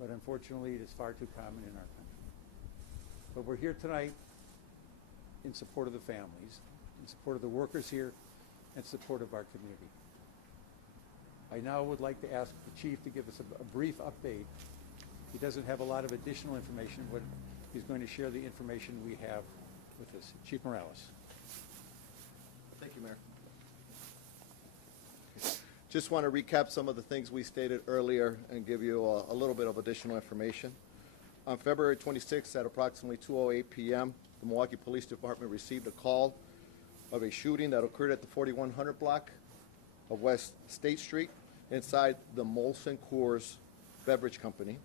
but unfortunately it is far too common in our country. But we're here tonight in support of the families, in support of the workers here, and support of our community. I now would like to ask the chief to give us a brief update. He doesn't have a lot of additional information, but he's going to share the information we have with us. Chief Morales. Thank you, Mayor. Just want to recap some of the things we stated earlier and give you a little bit of additional information. On February 26th at approximately 2:08 p.m., the Milwaukee Police Department received a call of a shooting that occurred at the 4100 block of West State Street inside the Molson Coors Beverage Company.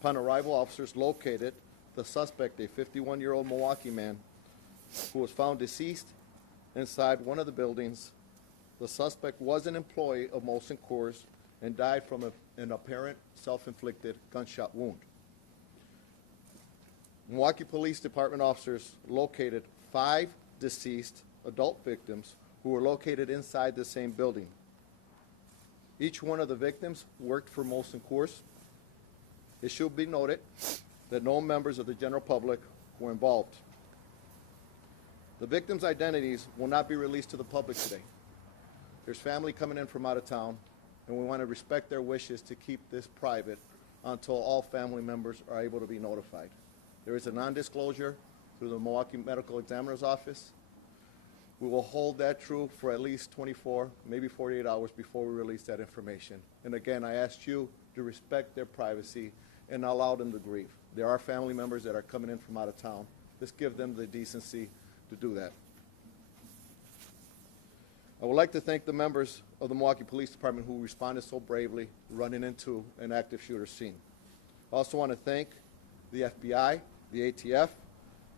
Upon arrival, officers located the suspect, a 51-year-old Milwaukee man, who was found deceased inside one of the buildings. The suspect was an employee of Molson Coors and died from an apparent self-inflicted gunshot wound. Milwaukee Police Department officers located 5 deceased adult victims who were located inside the same building. Each one of the victims worked for Molson Coors. It should be noted that no members of the general public were involved. The victims' identities will not be released to the public today. There's family coming in from out of town, and we want to respect their wishes to keep this private until all family members are able to be notified. There is a non-disclosure through the Milwaukee Medical Examiner's Office. We will hold that true for at least 24, maybe 48 hours before we release that information. And again, I asked you to respect their privacy and allow them to grieve. There are family members that are coming in from out of town. Let's give them the decency to do that. I would like to thank the members of the Milwaukee Police Department who responded so bravely running into an active shooter scene. I also want to thank the FBI, the ATF,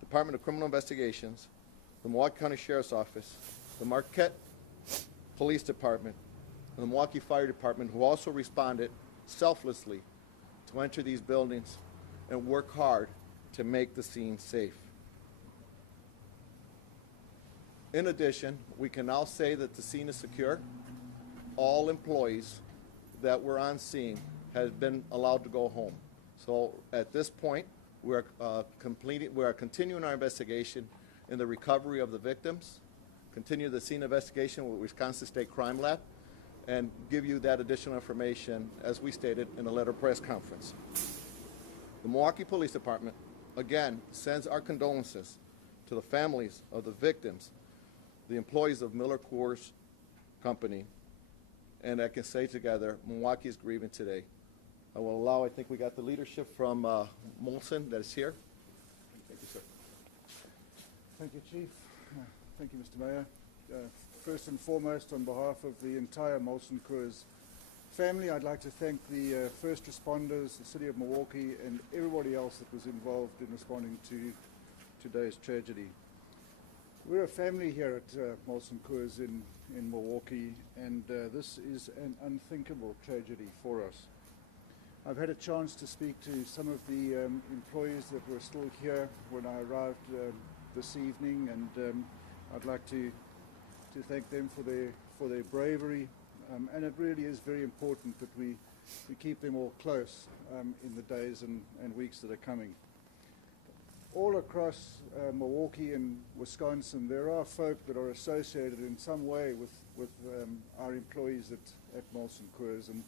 Department of Criminal Investigations, the Milwaukee County Sheriff's Office, the Marquette Police Department, and the Milwaukee Fire Department, who also responded selflessly to enter these buildings and work hard to make the scene safe. In addition, we can now say that the scene is secure. All employees that were on scene have been allowed to go home. So at this point, we are continuing our investigation in the recovery of the victims, continue the scene investigation with Wisconsin State Crime Lab, and give you that additional information, as we stated in a letter press conference. The Milwaukee Police Department, again, sends our condolences to the families of the victims, the employees of Miller Coors Company, and I can say together, Milwaukee is grieving today. I will allow, I think we got the leadership from Molson that is here. Thank you, sir. Thank you, Chief. Thank you, Mr. Mayor. First and foremost, on behalf of the entire Molson Coors family, I'd like to thank the first responders, the City of Milwaukee, and everybody else that was involved in responding to today's tragedy. We're a family here at Molson Coors in Milwaukee, and this is an unthinkable tragedy for us. I've had a chance to speak to some of the employees that were still here when I arrived this evening, and I'd like to thank them for their bravery, and it really is very important that we keep them all close in the days and weeks that are coming. All across Milwaukee and Wisconsin, there are folk that are associated in some way with our employees at Molson Coors, and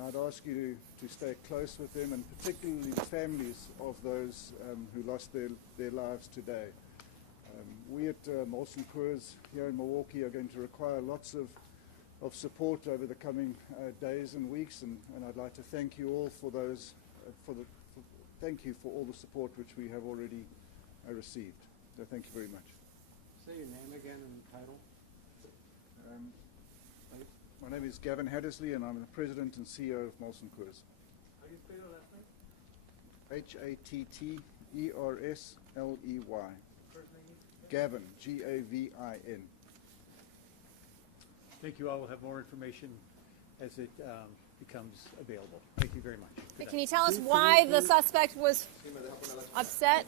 I'd ask you to stay close with them, and particularly the families of those who lost their lives today. We at Molson Coors here in Milwaukee are going to require lots of support over the coming days and weeks, and I'd like to thank you all for those, thank you for all the support which we have already received. So thank you very much. Say your name again and title. My name is Gavin Hattersley, and I'm the President and CEO of Molson Coors. How do you spell your last name? HattersleY. First name? Gavin, Gavin. Thank you all. We'll have more information as it becomes available. Thank you very much. Can you tell us why the suspect was upset?